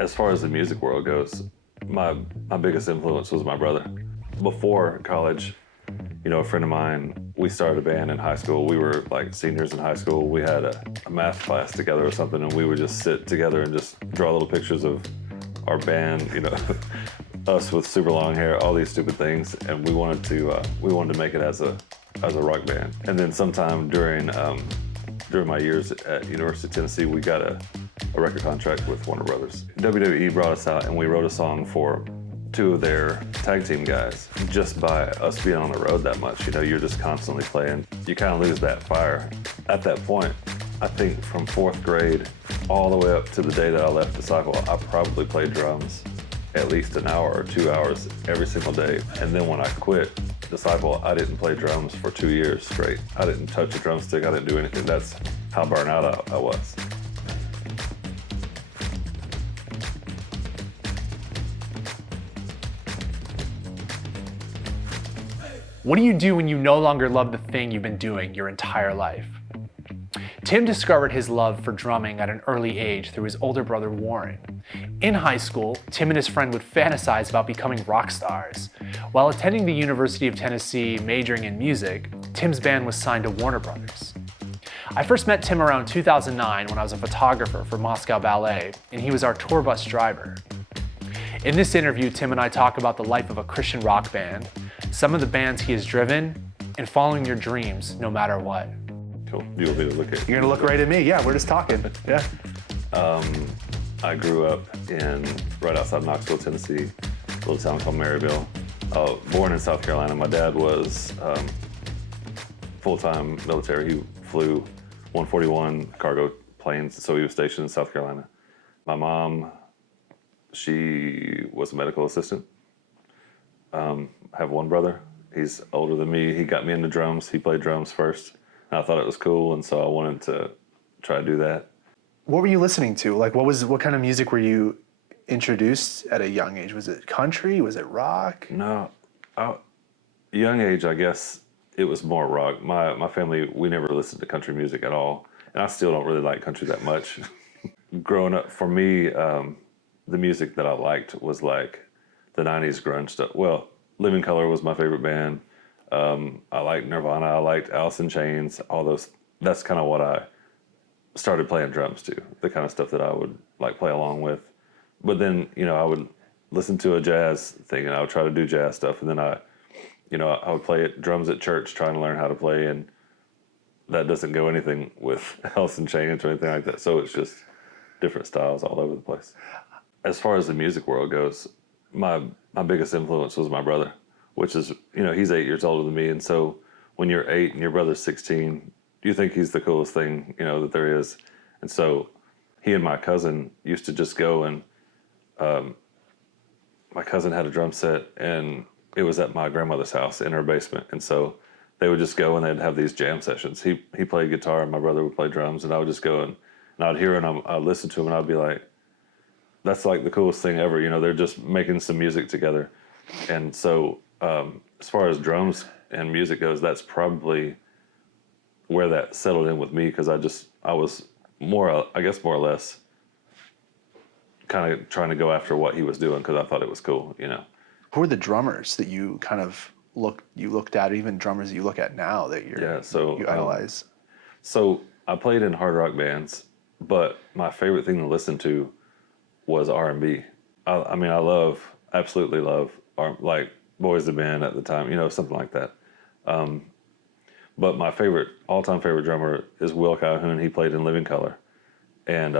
As far as the music world goes, my biggest influence was my brother. Before college, a friend of mine, we started a band in high school. We were like seniors in high school. We had a math class together or something, and we would just sit together and just draw little pictures of our band, us with super long hair, all these stupid things, and we wanted to make it as a rock band. And then sometime during my years at University of Tennessee, we got a record contract with Warner Brothers. WWE brought us out, and we wrote a song for two of their tag team guys. Just by us being on the road that much, you're just constantly playing. You kind of lose that fire. At that point, I think from fourth grade all the way up to the day that I left Disciple, I probably played drums at least an hour or 2 hours every single day. And then when I quit Disciple, I didn't play drums for 2 years straight. I didn't touch a drumstick, I didn't do anything. That's how burnt out I was. What do you do when you no longer love the thing you've been doing your entire life? Tim discovered his love for drumming at an early age through his older brother Warren. In high school, Tim and his friend would fantasize about becoming rock stars. While attending the University of Tennessee majoring in music, Tim's band was signed to Warner Brothers. I first met Tim around 2009 when I was a photographer for Moscow Ballet, and he was our tour bus driver. In this interview, Tim and I talk about the life of a Christian rock band, some of the bands he has driven, and following your dreams no matter what. Cool. You want me to look at? You're gonna look right at me. Yeah, we're just talking. Yeah. I grew up right outside Knoxville, Tennessee, a little town called Maryville. Born in South Carolina. My dad was full-time military. He flew 141 cargo planes, so he was stationed in South Carolina. My mom, she was a medical assistant. I have one brother. He's older than me. He got me into drums. He played drums first. And I thought it was cool, and so I wanted to try to do that. What were you listening to? Like, what kind of music were you introduced at a young age? Was it country? Was it rock? No, young age, I guess it was more rock. My family, we never listened to country music at all, and I still don't really like country that much. Growing up, for me, the music that I liked was like the 90s grunge stuff. Well, Living Colour was my favorite band. I liked Nirvana, I liked Alice in Chains, all those. That's kind of what I started playing drums to, the kind of stuff that I would like play along with. But then, I would listen to a jazz thing and I would try to do jazz stuff. And then I would play drums at church trying to learn how to play. And that doesn't go anything with Alice in Chains or anything like that. So it's just different styles all over the place. As far as the music world goes, my biggest influence was my brother, which is, he's 8 years older than me. And so when you're 8 and your brother's 16, you think he's the coolest thing, that there is. And so he and my cousin used to just go and my cousin had a drum set and it was at my grandmother's house in her basement. And so they would just go and they'd have these jam sessions. He played guitar and my brother would play drums, and I would just go and I'd hear and I'd listen to him and I'd be like, that's like the coolest thing ever. They're just making some music together. And so as far as drums and music goes, that's probably where that settled in with me, because I was more, I guess, more or less kind of trying to go after what he was doing because I thought it was cool, Who were the drummers that you kind of looked at, or even drummers that you look at now that you idolize? So I played in hard rock bands, but my favorite thing to listen to was R&B. I absolutely love like Boys II Men at the time, something like that. But my all-time favorite drummer is Will Calhoun. He played in Living Colour. And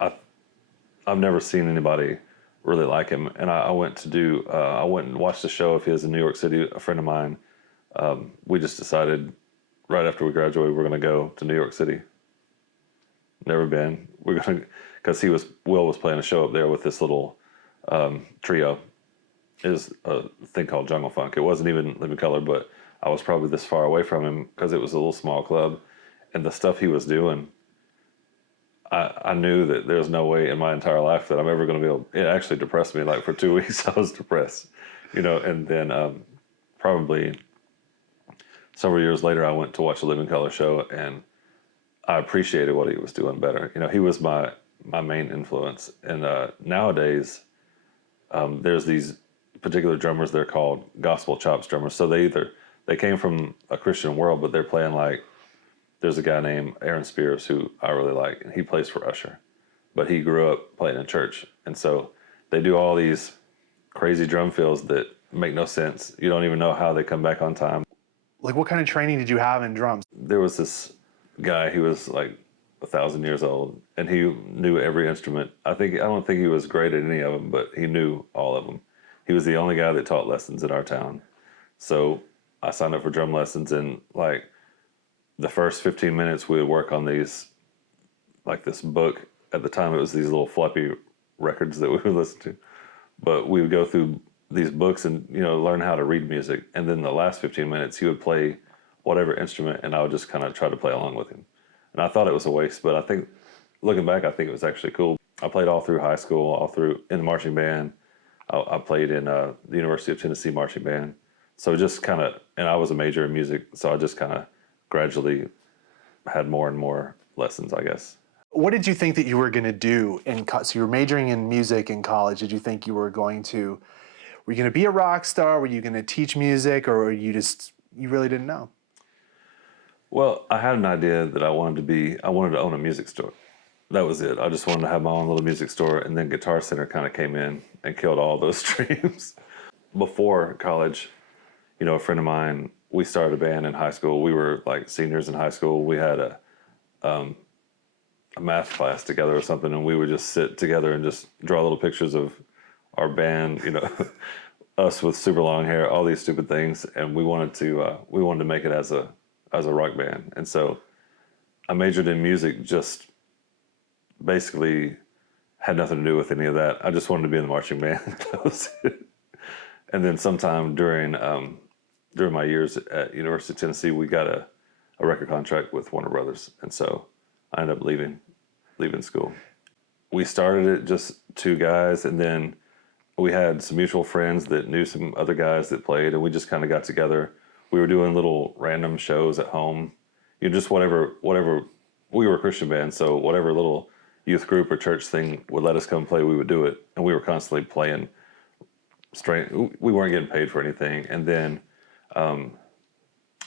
I've never seen anybody really like him. And I went and watched a show of his in New York City. A friend of mine, we just decided right after we graduated, we're going to go to New York City. Never been. Because Will was playing a show up there with this little trio. It was a thing called Jungle Funk. It wasn't even Living Colour, but I was probably this far away from him because it was a little small club. And the stuff he was doing, I knew that there's no way in my entire life that I'm ever going to be able. It actually depressed me. Like for 2 weeks, I was depressed, And then probably several years later, I went to watch a Living Colour show, and I appreciated what he was doing better. He was my my main influence. And nowadays, there's these particular drummers. They're called gospel chops drummers. So they came from a Christian world, but they're playing like, there's a guy named Aaron Spears who I really like, and he plays for Usher, but he grew up playing in church. And so they do all these crazy drum fills that make no sense. You don't even know how they come back on time. Like, what kind of training did you have in drums? There was this guy, he was like 1,000 years old, and he knew every instrument. I don't think he was great at any of them, but he knew all of them. He was the only guy that taught lessons in our town. So I signed up for drum lessons, and like the first 15 minutes we would work on these, like this book. At the time it was these little floppy records that we would listen to, but we would go through these books and, you know, learn how to read music. And then the last 15 minutes he would play whatever instrument, and I would just kind of try to play along with him. And I thought it was a waste, but I think, looking back, I think it was actually cool. I played all through high school, all through in the marching band. I played in the University of Tennessee marching band. So just kind of, and I was a major in music, so I just kind of gradually had more and more lessons, I guess. What did you think that you were going to do so you were majoring in music in college? Did you think you were going to be a rock star? Were you going to teach music, or you really didn't know? Well, I had an idea that I wanted to own a music store. That was it. I just wanted to have my own little music store, and then Guitar Center kind of came in and killed all those dreams. Before college, you know, a friend of mine, we started a band in high school. We were like seniors in high school. We had a math class together or something, and we would just sit together and just draw little pictures of our band, you know, us with super long hair, all these stupid things. And we wanted to make it as a rock band. And so I majored in music, just basically had nothing to do with any of that. I just wanted to be in the marching band. That was it. And then sometime during my years at University of Tennessee, we got a record contract with Warner Brothers. And so I ended up leaving school. We started it just two guys, and then we had some mutual friends that knew some other guys that played, and we just kind of got together. We were doing little random shows at home, you know, just whatever. We were a Christian band, so whatever little youth group or church thing would let us come play, we would do it. And we were constantly playing straight. We weren't getting paid for anything. And then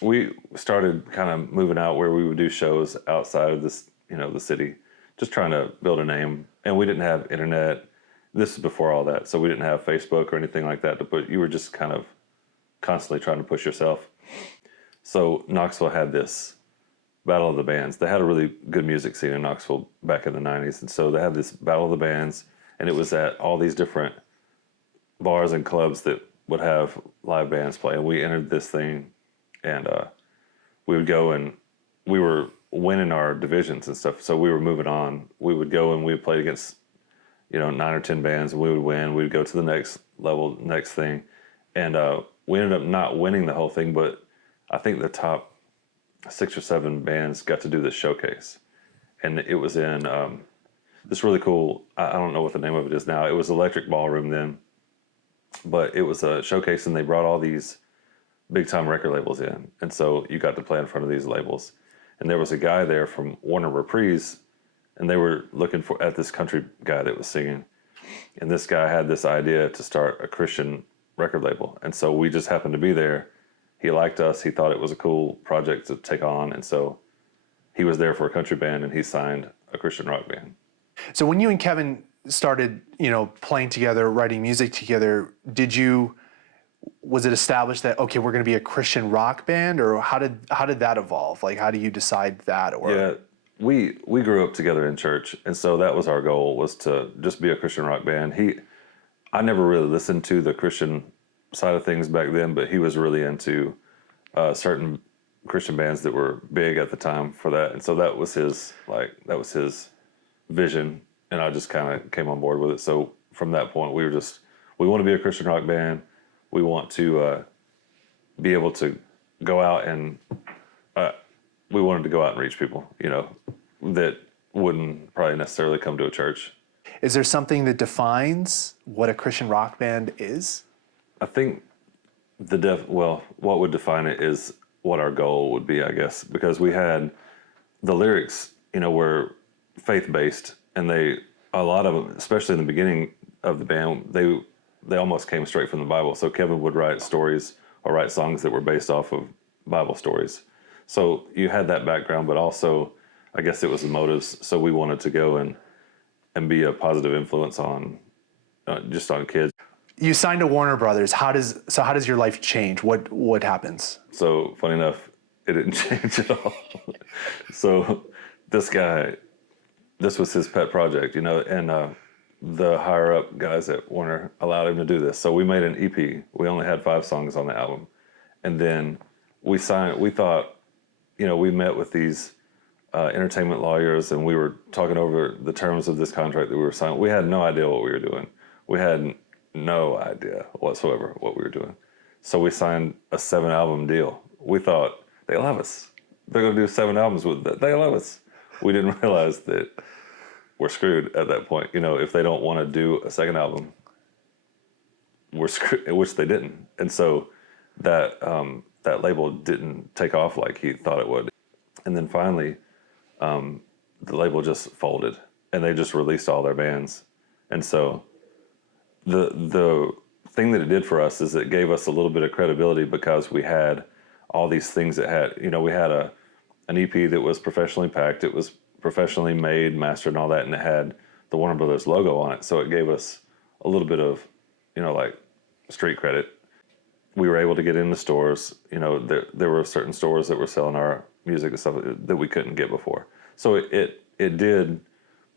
we started kind of moving out, where we would do shows outside of this, you know, the city, just trying to build a name. And we didn't have internet. This is before all that, so we didn't have Facebook or anything like that to put. You were just kind of constantly trying to push yourself. So Knoxville had this Battle of the Bands. They had a really good music scene in Knoxville back in the 90s. And so they had this Battle of the Bands, and it was at all these different bars and clubs that would have live bands play. And we entered this thing, and we would go, and we were winning our divisions and stuff. So we were moving on. We would go and we would play against, you know, 9 or 10 bands, and we would win. We would go to the next level, next thing. And we ended up not winning the whole thing, but I think the top 6 or 7 bands got to do this showcase. And it was in this really cool, I don't know what the name of it is now. It was Electric Ballroom then, but it was a showcase, and they brought all these big time record labels in. And so you got to play in front of these labels. And there was a guy there from Warner Reprise, and they were looking at this country guy that was singing. And this guy had this idea to start a Christian record label. And so we just happened to be there. He liked us. He thought it was a cool project to take on. And so he was there for a country band, and he signed a Christian rock band. So when you and Kevin started, you know, playing together, writing music together, was it established that, okay, we're going to be a Christian rock band, or how did that evolve? Like, how do you decide that? Or yeah, we grew up together in church, and so that was our goal, was to just be a Christian rock band. I never really listened to the Christian side of things back then, but he was really into certain Christian bands that were big at the time for that, and so that was his vision, and I just kind of came on board with it. So from that point, we want to be a Christian rock band. We want to be able to go out and we wanted to go out and reach people, you know, that wouldn't probably necessarily come to a church. Is there something that defines what a Christian rock band is? I think what would define it is what our goal would be, I guess, because we had the lyrics, you know, were faith-based, and a lot of them, especially in the beginning of the band, they almost came straight from the Bible. So Kevin would write stories or write songs that were based off of Bible stories. So you had that background, but also I guess it was the motives. So we wanted to go and be a positive influence on just on kids. You signed to Warner Brothers. How does your life change? What happens? So funny enough, it didn't change at all. So this guy, this was his pet project, and the higher up guys at Warner allowed him to do this. So we made an EP. We only had 5 songs on the album. And then we signed, we thought, we met with these entertainment lawyers and we were talking over the terms of this contract that we were signing. We had no idea what we were doing. We had no idea whatsoever what we were doing. So we signed a 7-album deal. We thought, they love us. They're going to do 7 albums with it. They love us. We didn't realize that we're screwed at that point. If they don't want to do a second album, we're screwed, which they didn't. And so that label didn't take off like he thought it would. And then finally, the label just folded and they just released all their bands. And so the thing that it did for us is it gave us a little bit of credibility because we had all these things that had, we had an EP that was professionally packed. It was professionally made, mastered, and all that, and it had the Warner Brothers logo on it. So it gave us a little bit of, like street credit. We were able to get into stores. There were certain stores that were selling our music and stuff that we couldn't get before. So it did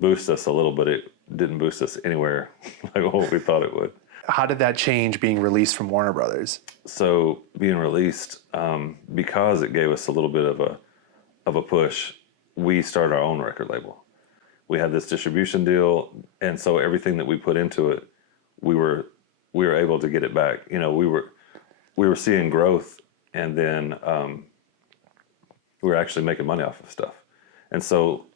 boost us a little, but it didn't boost us anywhere like what we thought it would. How did that change being released from Warner Brothers? So being released, because it gave us a little bit of a push, we started our own record label. We had this distribution deal, and so everything that we put into it, we were able to get it back. We were seeing growth, and then we were actually making money off of stuff. And so,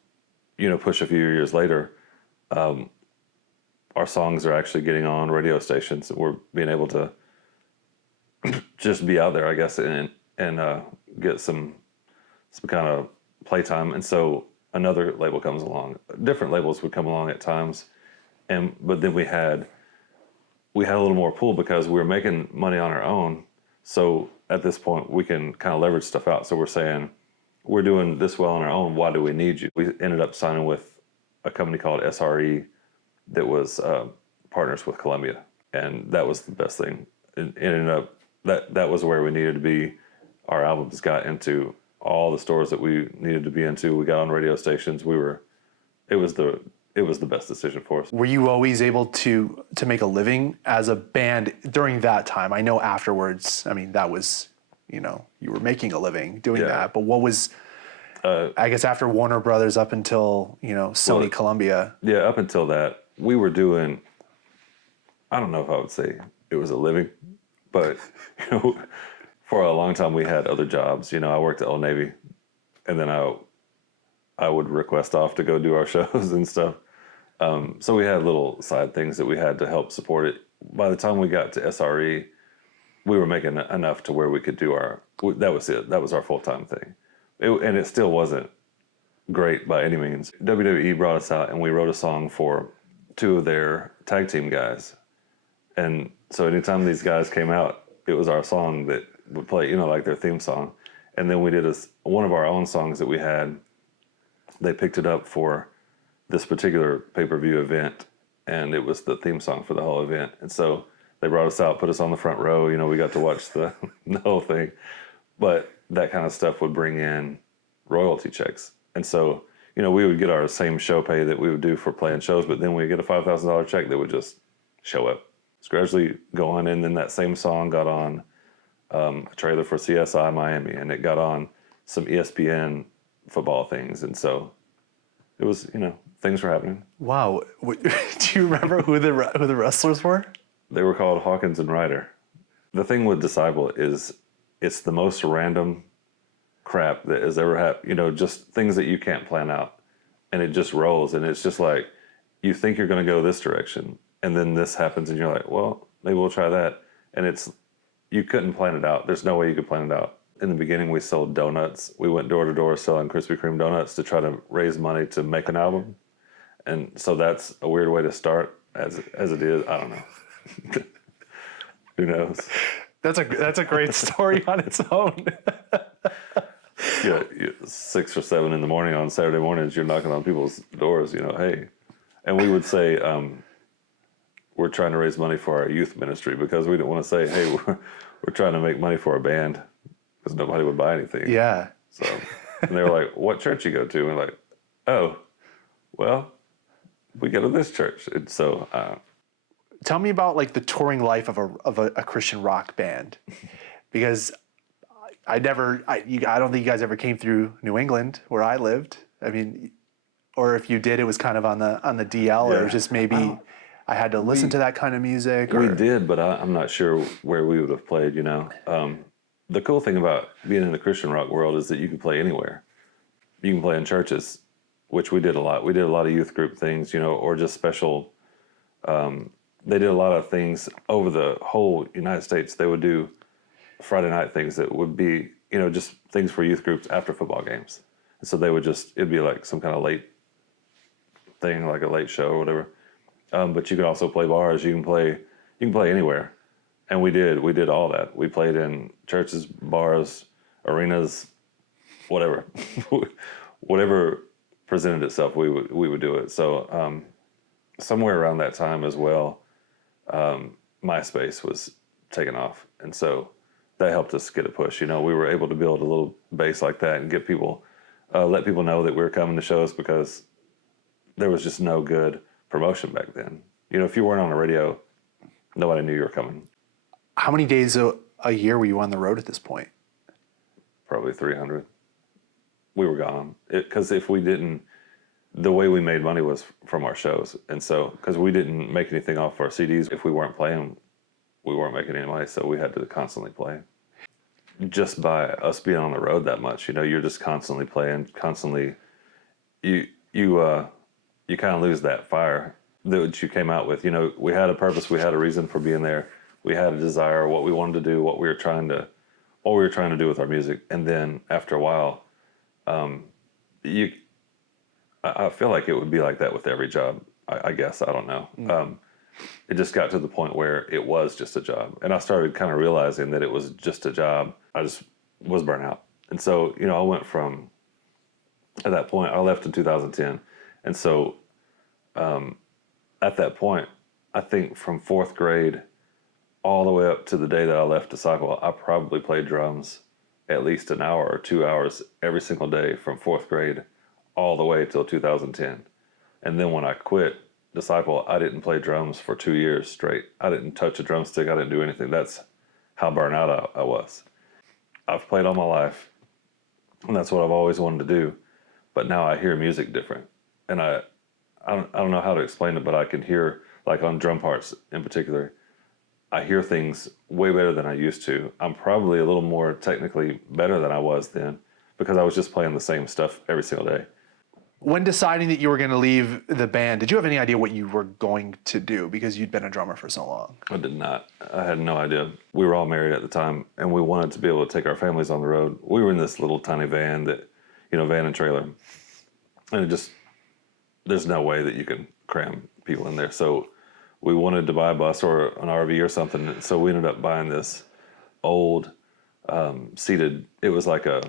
push a few years later, our songs are actually getting on radio stations, and we're being able to just be out there, I guess, and get some kind of playtime. And so another label comes along. Different labels would come along at times, but then we had a little more pull because we were making money on our own. So at this point, we can kind of leverage stuff out. So we're saying, we're doing this well on our own. Why do we need you? We ended up signing with a company called SRE that was partners with Columbia, and that was the best thing. It ended up that was where we needed to be. Our albums got into all the stores that we needed to be into. We got on radio stations. It was the best decision for us. Were you always able to make a living as a band during that time? I know afterwards, that was, you were making a living doing that, but what was, I guess after Warner Brothers up until, Sony, Columbia. Yeah, up until that, we were doing, I don't know if I would say it was a living, but, for a long time we had other jobs. I worked at Old Navy, and then I would request off to go do our shows and stuff. So we had little side things that we had to help support it. By the time we got to SRE, we were making enough to where we could do that was it. That was our full-time thing. And it still wasn't great by any means. WWE brought us out and we wrote a song for 2 of their tag team guys. And so anytime these guys came out, it was our song that would play, like their theme song. And then we did one of our own songs that we had. They picked it up for this particular pay-per-view event, and it was the theme song for the whole event. And so they brought us out, put us on the front row. We got to watch the whole thing. But that kind of stuff would bring in royalty checks. And so, we would get our same show pay that we would do for playing shows, but then we get a $5,000 check that would just show up. It's gradually going, and then that same song got on a trailer for CSI Miami, and it got on some ESPN football things. And so it was, things were happening. Wow. Do you remember who the wrestlers were? They were called Hawkins and Ryder. The thing with Disciple is it's the most random crap that has ever happened, just things that you can't plan out, and it just rolls. And it's just like, you think you're going to go this direction, and then this happens and you're like, well, maybe we'll try that. And you couldn't plan it out. There's no way you could plan it out. In the beginning, we sold donuts. We went door to door selling Krispy Kreme donuts to try to raise money to make an album. And so that's a weird way to start as it is. I don't know. Who knows? That's a great story on its own. Yeah, 6 or 7 in the morning on Saturday mornings, you're knocking on people's doors, hey. And we would say, we're trying to raise money for our youth ministry, because we didn't want to say, hey, we're trying to make money for a band, because nobody would buy anything. Yeah. So, and they were like, what church you go to? And we're like, oh, well, we go to this church. And so, Tell me about like the touring life of a Christian rock band, because I don't think you guys ever came through New England where I lived. I mean, or if you did, it was kind of on the DL, or it was just maybe I had to listen to that kind of music. We did, but I'm not sure where we would have played. The cool thing about being in the Christian rock world is that you can play anywhere. You can play in churches, which we did a lot. We did a lot of youth group things, or just special. They did a lot of things over the whole United States. They would do Friday night things that would be, just things for youth groups after football games. And so they would it'd be like some kind of late thing, like a late show or whatever. But you can also play bars. You can play anywhere. And we did all that. We played in churches, bars, arenas, whatever. Whatever presented itself, we would do it. So somewhere around that time as well, MySpace was taking off. And so that helped us get a push. We were able to build a little base like that and get people, let people know that we were coming to shows, because there was just no good promotion back then. If you weren't on the radio, nobody knew you were coming. How many days a year were you on the road at this point? Probably 300. We were gone. Because if we didn't, the way we made money was from our shows. And so, because we didn't make anything off our CDs, if we weren't playing, we weren't making any money. So we had to constantly play. Just by us being on the road that much, you're just constantly playing, constantly. You kind of lose that fire that you came out with. We had a purpose, we had a reason for being there, we had a desire, what we wanted to do, what we were trying to do with our music. And then after a while, I feel like it would be like that with every job. I guess, I don't know. It just got to the point where it was just a job, and I started kind of realizing that it was just a job. I just was burnt out, and so I went from, at that point, I left in 2010, and so at that point, I think from 4th grade all the way up to the day that I left Disciple, I probably played drums at least an hour or 2 hours every single day from 4th grade all the way till 2010. And then when I quit Disciple, I didn't play drums for 2 years straight. I didn't touch a drumstick. I didn't do anything. That's how burnt out I was. I've played all my life, and that's what I've always wanted to do. But now I hear music different, and I don't know how to explain it, but I can hear, like on drum parts in particular, I hear things way better than I used to. I'm probably a little more technically better than I was then, because I was just playing the same stuff every single day. When deciding that you were going to leave the band, did you have any idea what you were going to do, because you'd been a drummer for so long? I did not. I had no idea. We were all married at the time, and we wanted to be able to take our families on the road. We were in this little tiny van van and trailer, and there's no way that you can cram people in there. So we wanted to buy a bus or an RV or something. So we ended up buying this old seated. It was like a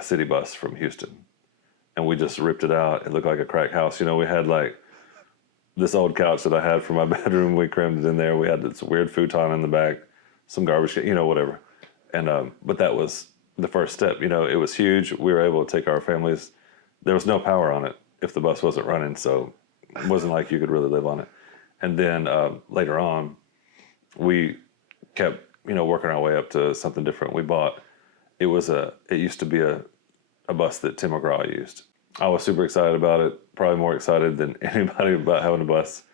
city bus from Houston. And we just ripped it out. It looked like a crack house. We had like this old couch that I had for my bedroom. We crammed it in there. We had this weird futon in the back, some garbage, whatever. And but that was the first step. It was huge. We were able to take our families. There was no power on it if the bus wasn't running, so it wasn't like you could really live on it. And then later on, we kept working our way up to something different. We bought. It used to be a bus that Tim McGraw used. I was super excited about it, probably more excited than anybody about having a bus.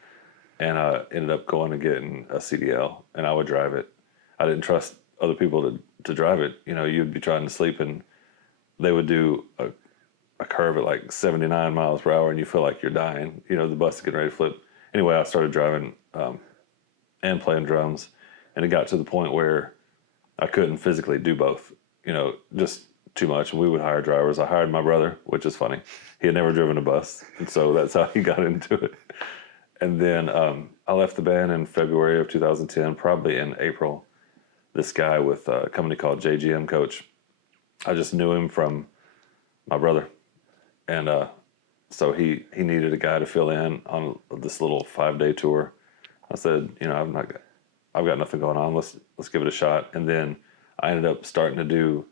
And I ended up going and getting a CDL, and I would drive it. I didn't trust other people to drive it. You'd be trying to sleep, and they would do a curve at like 79 miles per hour, and you feel like you're dying. The bus is getting ready to flip. Anyway, I started driving and playing drums, and it got to the point where I couldn't physically do both. Just too much, and we would hire drivers. I hired my brother, which is funny. He had never driven a bus, and so that's how he got into it. And then I left the band in February of 2010, probably in April. This guy with a company called JGM Coach, I just knew him from my brother. And so he needed a guy to fill in on this little 5-day tour. I said, you know, I've got nothing going on. Let's give it a shot. And then I ended up starting to do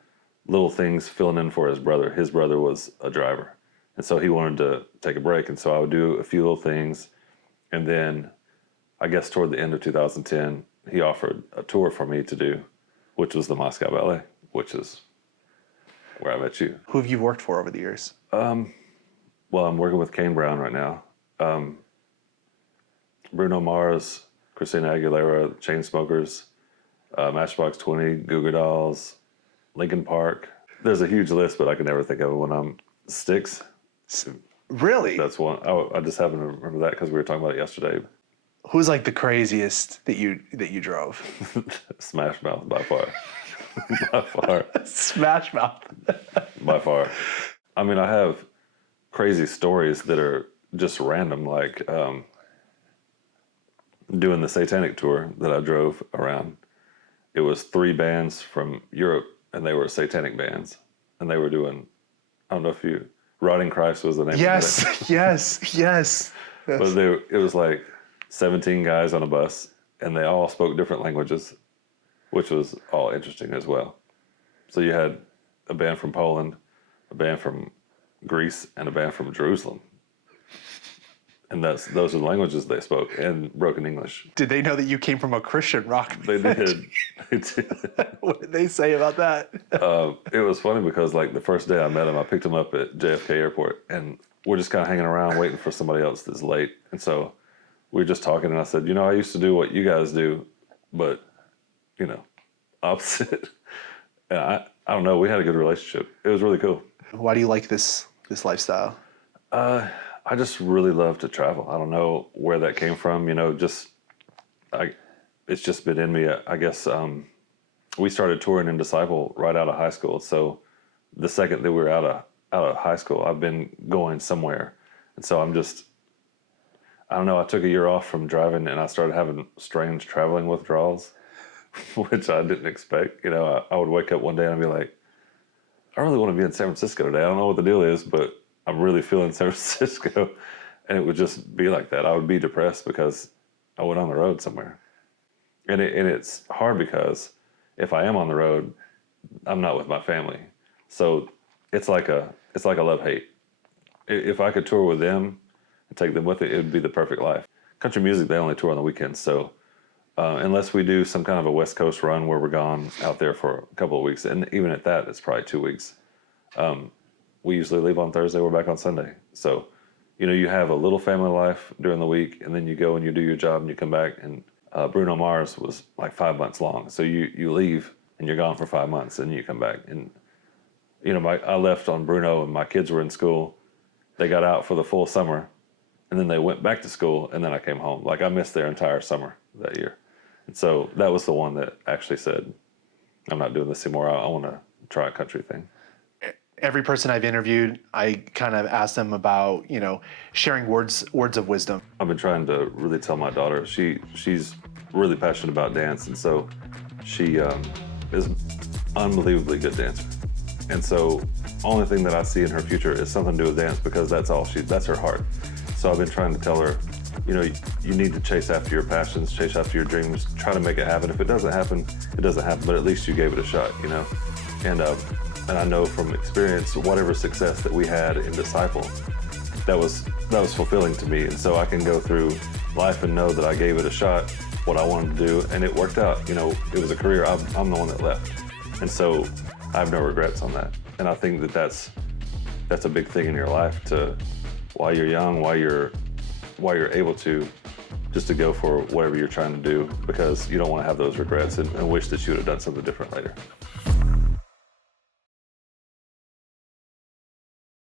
little things, filling in for his brother. His brother was a driver, and so he wanted to take a break. And so I would do a few little things. And then I guess toward the end of 2010, he offered a tour for me to do, which was the Moscow Ballet, which is where I met you. Who have you worked for over the years? Well, I'm working with Kane Brown right now. Bruno Mars, Christina Aguilera, Chainsmokers, Matchbox 20, Goo Goo Dolls, Linkin Park. There's a huge list, but I can never think of it when I'm Styx. Really? That's one. I just happen to remember that because we were talking about it yesterday. Who's like the craziest that you drove? Smash Mouth by far. By far. Smash Mouth. By far. I mean, I have crazy stories that are just random, like doing the Satanic tour that I drove around. It was 3 bands from Europe, and they were Satanic bands. And they were doing, I don't know if you, Rotting Christ was the name of it. Yes. But it was like 17 guys on a bus, and they all spoke different languages, which was all interesting as well. So you had a band from Poland, a band from Greece, and a band from Jerusalem. And those are the languages they spoke, and broken English. Did they know that you came from a Christian rock band? They did. They did. What did they say about that? It was funny because like the first day I met him, I picked him up at JFK Airport, and we're just kind of hanging around waiting for somebody else that's late. And so we were just talking, and I said, you know, I used to do what you guys do, but, you know, opposite. And I don't know, we had a good relationship. It was really cool. Why do you like this lifestyle? I just really love to travel. I don't know where that came from, you know, it's just been in me. I guess we started touring in Disciple right out of high school. So the second that we were out of high school, I've been going somewhere. And so I don't know, I took a year off from driving, and I started having strange traveling withdrawals, which I didn't expect. You know, I would wake up one day and I'd be like, I really want to be in San Francisco today. I don't know what the deal is, but I'm really feeling San Francisco. And it would just be like that. I would be depressed because I went on the road somewhere. And it's hard because if I am on the road, I'm not with my family. So it's like a love-hate. If I could tour with them and take them with it would be the perfect life. Country music, they only tour on the weekends. So unless we do some kind of a West Coast run where we're gone out there for a couple of weeks, and even at that, it's probably 2 weeks. We usually leave on Thursday, we're back on Sunday. So, you know, you have a little family life during the week, and then you go and you do your job and you come back. And Bruno Mars was like 5 months long. So you leave and you're gone for 5 months and you come back. And, you know, I left on Bruno and my kids were in school. They got out for the full summer, and then they went back to school, and then I came home. Like I missed their entire summer that year. And so that was the one that actually said, I'm not doing this anymore. I want to try a country thing. Every person I've interviewed, I kind of ask them about, you know, sharing words of wisdom. I've been trying to really tell my daughter, she's really passionate about dance, and so she is an unbelievably good dancer. And so only thing that I see in her future is something to do with dance, because that's her heart. So I've been trying to tell her, you know, you need to chase after your passions, chase after your dreams, try to make it happen. If it doesn't happen, it doesn't happen, but at least you gave it a shot, you know? And I know from experience, whatever success that we had in Disciple, that was fulfilling to me. And so I can go through life and know that I gave it a shot, what I wanted to do, and it worked out. You know, it was a career. I'm the one that left. And so I have no regrets on that. And I think that that's a big thing in your life, to, while you're young, while you're able to, just to go for whatever you're trying to do, because you don't want to have those regrets and wish that you would have done something different later.